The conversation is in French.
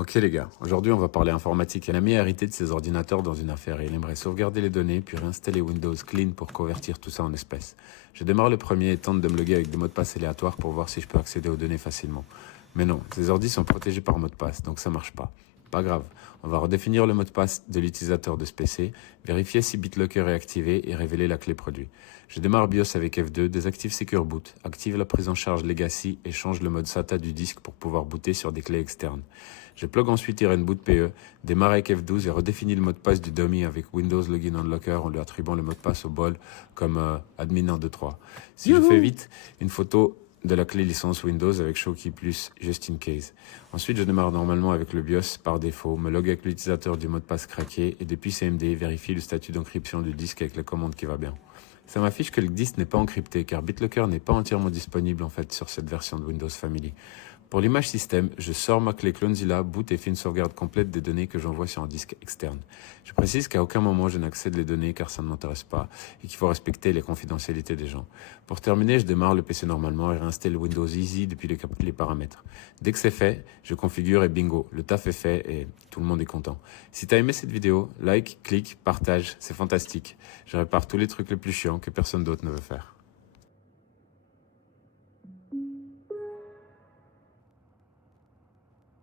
Ok les gars, aujourd'hui on va parler informatique. Un ami a hérité de ses ordinateurs dans une affaire et il aimerait sauvegarder les données puis réinstaller Windows Clean pour convertir tout ça en espèces. Je démarre le premier et tente de me loguer avec des mots de passe aléatoires pour voir si je peux accéder aux données facilement. Mais non, ces ordis sont protégés par mot de passe, donc ça marche pas. Pas grave, on va redéfinir le mot de passe de l'utilisateur de ce PC, vérifier si BitLocker est activé et révéler la clé produit. Je démarre BIOS avec F2, désactive Secure Boot, active la prise en charge Legacy et change le mode SATA du disque pour pouvoir booter sur des clés externes. Je plug ensuite IrenBoot PE, démarre avec F12 et redéfinis le mot de passe du dummy avec Windows Login Unlocker en lui attribuant le mot de passe au bol comme admin123. Si je fais vite, une photo de la clé licence Windows avec Showkey plus just in case. Ensuite, je démarre normalement avec le BIOS par défaut, me log avec l'utilisateur du mot de passe craqué et depuis CMD, vérifie le statut d'encryption du disque avec la commande qui va bien. Ça m'affiche que le disque n'est pas encrypté car BitLocker n'est pas entièrement disponible en fait sur cette version de Windows Family. Pour l'image système, je sors ma clé Clonezilla, boot et fais une sauvegarde complète des données que j'envoie sur un disque externe. Je précise qu'à aucun moment je n'accède les données car ça ne m'intéresse pas et qu'il faut respecter les confidentialités des gens. Pour terminer, je démarre le PC normalement et réinstalle Windows Easy depuis les paramètres. Dès que c'est fait, je configure et bingo, le taf est fait et tout le monde est content. Si t'as aimé cette vidéo, like, clique, partage, c'est fantastique. Je répare tous les trucs les plus chiants que personne d'autre ne veut faire.